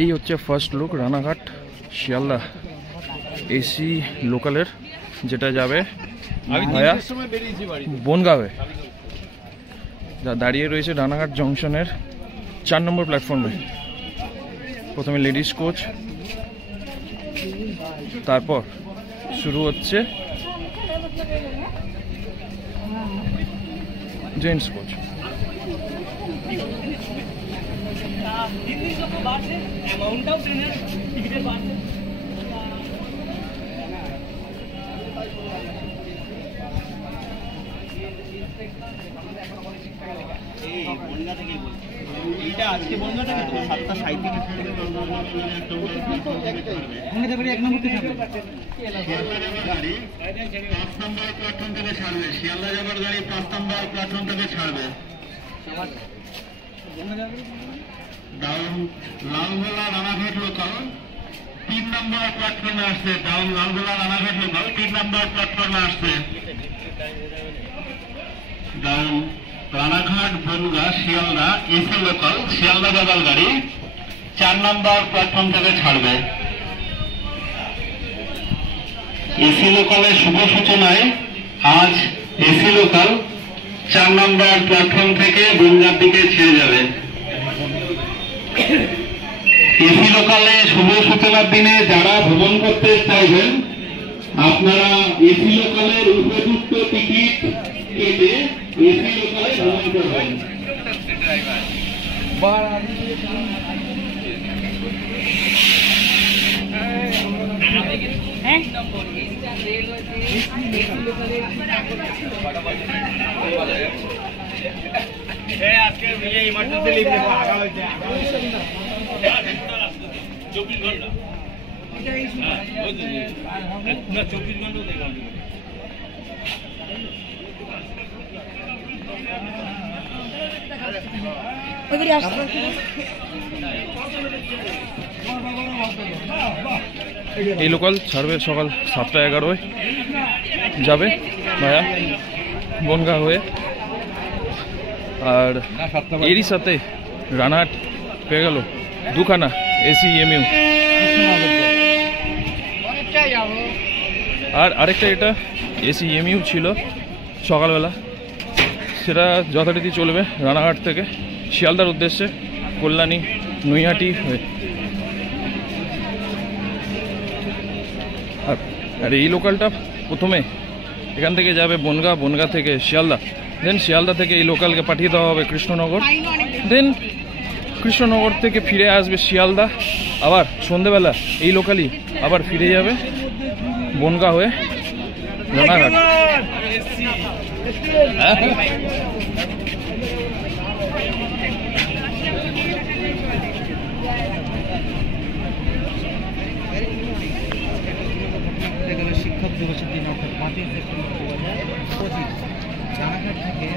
এই হচ্ছে first look Ranaghat Sealdah AC লোকালের, যেটা যাবে ভায়া বনগাঁওয়ে। যা দাঁড়িয়ে রয়েছে রানাঘাট জংশনের 4 নম্বর প্ল্যাটফর্মে। প্রথমে লেডিস কোচ, তারপর শুরু হচ্ছে জেন্টস কোচ। আজকে বন্ধ থাকে তো 7:37 এক নম্বর গাড়ি 5 নম্বর প্ল্যাটফর্ম থেকে ছাড়বে। শিয়ালদা যাবার গাড়ি 5 নম্বর প্ল্যাটফর্ম থেকে ছাড়বে। ডাউন লালগোলা রানাঘাট লোকাল 3 নম্বর প্ল্যাটফর্মে আসছে। ডাউন লালগোলা রানাঘাট লোকাল 3 নম্বর প্ল্যাটফর্মে আসছে। Down Ranaghat Bongaon Sealdah AC local Sealdah যাবার গাড়ি 4 নম্বর প্ল্যাটফর্ম থেকে ছাড়বে। এসি লোকালের শুভ সূচনায় আজ এসি লোকাল 4 নম্বর প্ল্যাটফর্ম থেকে বনগাঁর দিকে ছেড়ে যাবে। এসি লোকালে শুভ সূচনার দিনে যারা ভ্রমণ করতে চাইবেন আপনারা এসি লোকালের উপযুক্ত টিকিট কেটে এসি লোকালে ভ্রমণ করবেন। আজকে ইমার্জেন্সি লিভ দেবো। 24 ঘন্টা 24 ঘন্টা দেখলাম। এই লোকাল ছাড়বে সকাল 7:11 যাবে ভায়া বনগাঁ হয়ে। আর এরই সাথে রানাঘাট পেয়ে গেল দুখানা এসি এমইউ, আর আরেকটা এটা এসি এমইউ ছিল সকালবেলা, সেটা যথারীতি চলবে রানাঘাট থেকে শিয়ালদার উদ্দেশ্যে কল্যাণী নৈহাটি হয়ে। আর এই লোকালটা প্রথমে এখান থেকে যাবে বনগাঁ, বনগাঁ থেকে শিয়ালদা, দেন শিয়ালদা থেকে এই লোকালকে পাঠিয়ে দেওয়া হবে কৃষ্ণনগর, দেন কৃষ্ণনগর থেকে ফিরে আসবে শিয়ালদা, আবার সন্ধেবেলা এই লোকালই আবার ফিরে যাবে বনগাঁ হয়ে রানাঘাট। শিক্ষক দিবসের দিন অর্থাৎ 5 সেপ্টেম্বর 2025 রানাঘাট থেকে